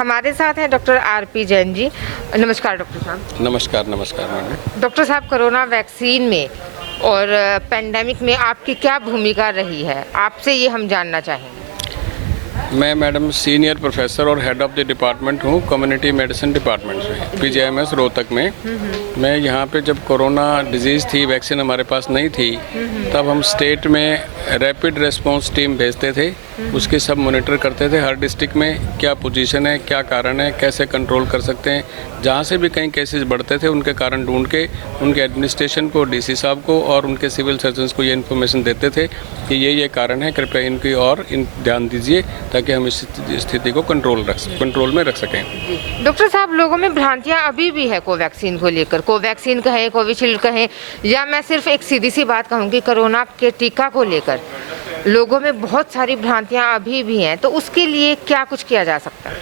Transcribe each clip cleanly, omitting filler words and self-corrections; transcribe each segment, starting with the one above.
हमारे साथ हैं डॉक्टर आरपी जैन जी। नमस्कार डॉक्टर साहब। नमस्कार मैडम। डॉक्टर साहब, कोरोना वैक्सीन में और पेंडेमिक में आपकी क्या भूमिका रही है, आपसे ये हम जानना चाहेंगे। मैं मैडम सीनियर प्रोफेसर और हेड ऑफ द डिपार्टमेंट हूँ कम्युनिटी मेडिसिन डिपार्टमेंट से PGIMS रोहतक में। मैं यहाँ पे जब कोरोना डिजीज़ थी, वैक्सीन हमारे पास नहीं थी, तब हम स्टेट में रैपिड रेस्पॉन्स टीम भेजते थे। उसकी सब मॉनिटर करते थे, हर डिस्ट्रिक्ट में क्या पोजीशन है, क्या कारण है, कैसे कंट्रोल कर सकते हैं। जहाँ से भी कहीं केसेस बढ़ते थे उनके कारण ढूंढ के उनके एडमिनिस्ट्रेशन को, DC साहब को और उनके सिविल सर्जन्स को ये इन्फॉर्मेशन देते थे कि ये कारण है, कृपया इनकी और ध्यान दीजिए ताकि हम इस स्थिति को कंट्रोल में रख सकें। डॉक्टर साहब, लोगों में भ्रांतियां अभी भी है कोवैक्सीन को लेकर, कोवैक्सीन कहें, कोविशील्ड कहें, या मैं सिर्फ एक सीधी सी बात कहूँगी कोरोना के टीका को लेकर लोगों में बहुत सारी भ्रांतियां अभी भी हैं, तो उसके लिए क्या कुछ किया जा सकता है?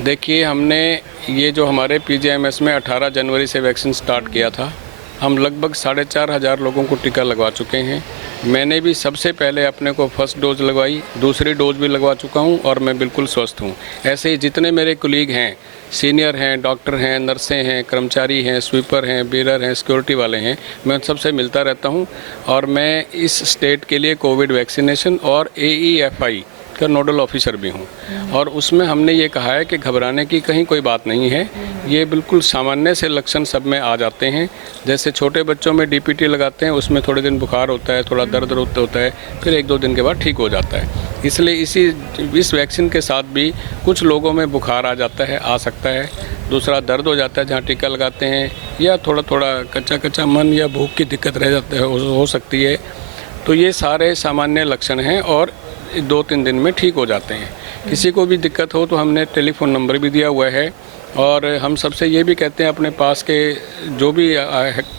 देखिए, हमने ये जो हमारे PGIMS में 18 जनवरी से वैक्सीन स्टार्ट किया था, हम लगभग 4,500 लोगों को टीका लगवा चुके हैं। मैंने भी सबसे पहले अपने को फर्स्ट डोज लगवाई, दूसरी डोज भी लगवा चुका हूं और मैं बिल्कुल स्वस्थ हूं। ऐसे ही जितने मेरे कोलीग हैं, सीनियर हैं, डॉक्टर हैं, नर्सें हैं, कर्मचारी हैं, स्वीपर हैं, बेरर हैं, सिक्योरिटी वाले हैं, मैं उन सबसे मिलता रहता हूं। और मैं इस स्टेट के लिए कोविड वैक्सीनेशन और AEFI का नोडल ऑफिसर भी हूं। और उसमें हमने ये कहा है कि घबराने की कहीं कोई बात नहीं है। ये बिल्कुल सामान्य से लक्षण सब में आ जाते हैं। जैसे छोटे बच्चों में DPT लगाते हैं, उसमें थोड़े दिन बुखार होता है, थोड़ा दर्द होता है, फिर 1-2 दिन के बाद ठीक हो जाता है। इसलिए इस वैक्सीन के साथ भी कुछ लोगों में बुखार आ जाता है, आ सकता है। दूसरा दर्द हो जाता है जहाँ टीका लगाते हैं, या थोड़ा कच्चा मन या भूख की दिक्कत रह जाता है, हो सकती है। तो ये सारे सामान्य लक्षण हैं और 2-3 दिन में ठीक हो जाते हैं। किसी को भी दिक्कत हो तो हमने टेलीफोन नंबर भी दिया हुआ है। और हम सबसे ये भी कहते हैं, अपने पास के जो भी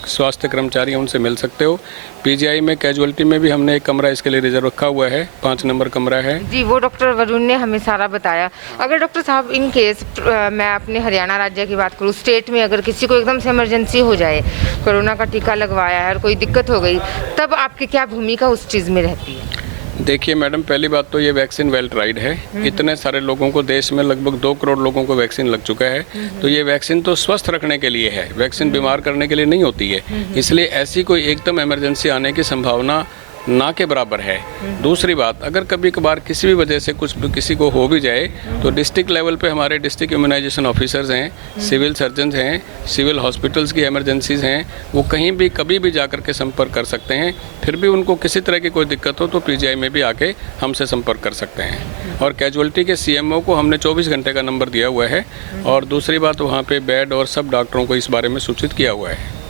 स्वास्थ्य कर्मचारी हैं उनसे मिल सकते हो। PGI में कैजुअलिटी में भी हमने एक कमरा इसके लिए रिजर्व रखा हुआ है, 5 नंबर कमरा है जी। वो डॉक्टर वरुण ने हमें सारा बताया। अगर डॉक्टर साहब इन केस मैं अपने हरियाणा राज्य की बात करूँ, स्टेट में अगर किसी को एकदम से इमरजेंसी हो जाए, कोरोना का टीका लगवाया है और कोई दिक्कत हो गई, तब आपकी क्या भूमिका उस चीज़ में रहती है? देखिए मैडम, पहली बात तो ये वैक्सीन वेल ट्राइड है। इतने सारे लोगों को, देश में लगभग 2 करोड़ लोगों को वैक्सीन लग चुका है। तो ये वैक्सीन तो स्वस्थ रखने के लिए है, वैक्सीन बीमार करने के लिए नहीं होती है। इसलिए ऐसी कोई एकदम इमरजेंसी आने की संभावना ना के बराबर है। दूसरी बात, अगर कभी कभार किसी भी वजह से किसी को हो भी जाए तो डिस्ट्रिक्ट लेवल पे हमारे डिस्ट्रिक्ट इम्यूनाइजेशन ऑफिसर्स हैं, सिविल सर्जन्स हैं, सिविल हॉस्पिटल्स की इमरजेंसीज हैं, वो कहीं भी कभी भी जाकर के संपर्क कर सकते हैं। फिर भी उनको किसी तरह की कोई दिक्कत हो तो PGI में भी आके हमसे संपर्क कर सकते हैं। और कैजुअलिटी के CMO को हमने 24 घंटे का नंबर दिया हुआ है। और दूसरी बात, वहाँ पर बेड और सब डॉक्टरों को इस बारे में सूचित किया हुआ है।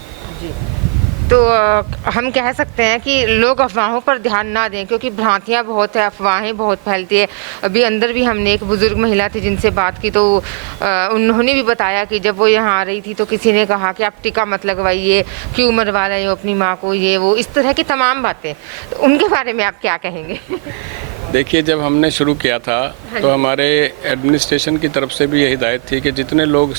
तो हम कह सकते हैं कि लोग अफवाहों पर ध्यान ना दें, क्योंकि भ्रांतियां बहुत है, अफवाहें बहुत फैलती है। अभी अंदर भी हमने एक बुजुर्ग महिला थी जिनसे बात की, तो उन्होंने भी बताया कि जब वो यहाँ आ रही थी तो किसी ने कहा कि आप टीका मत लगवाइए, क्यों मरवा रहे हो अपनी माँ को, ये वो इस तरह की तमाम बातें। तो उनके बारे में आप क्या कहेंगे? देखिए, जब हमने शुरू किया था तो हमारे एडमिनिस्ट्रेशन की तरफ से भी ये हिदायत थी कि जितने लोग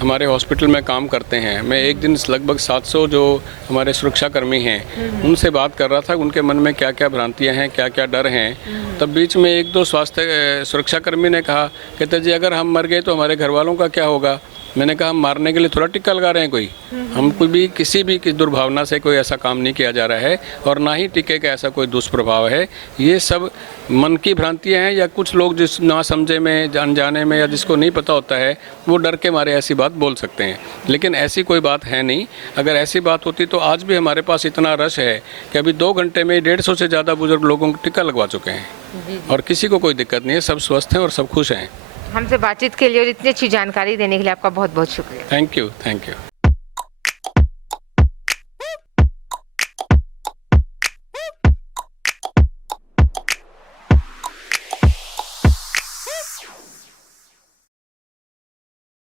हमारे हॉस्पिटल में काम करते हैं, मैं एक दिन लगभग 700 जो हमारे सुरक्षाकर्मी हैं उनसे बात कर रहा था, उनके मन में क्या क्या भ्रांतियां हैं, क्या क्या डर हैं। तब बीच में 1-2 स्वास्थ्य सुरक्षाकर्मी ने कहा, कहते जी अगर हम मर गए तो हमारे घर वालों का क्या होगा? मैंने कहा, हम मारने के लिए थोड़ा टीका लगा रहे हैं कोई, हम कोई भी किसी भी दुर्भावना से कोई ऐसा काम नहीं किया जा रहा है और ना ही टीके का ऐसा कोई दुष्प्रभाव है। ये सब मन की भ्रांतियां हैं, या कुछ लोग जिस ना समझे में, अनजाने में, या जिसको नहीं पता होता है वो डर के मारे ऐसी बात बोल सकते हैं। लेकिन ऐसी कोई बात है नहीं। अगर ऐसी बात होती तो आज भी हमारे पास इतना रश है कि अभी 2 घंटे में 150 से ज़्यादा बुजुर्ग लोगों को टीका लगवा चुके हैं और किसी को कोई दिक्कत नहीं है, सब स्वस्थ हैं और सब खुश हैं। हमसे बातचीत के लिए और इतनी अच्छी जानकारी देने के लिए आपका बहुत बहुत शुक्रिया। Thank you.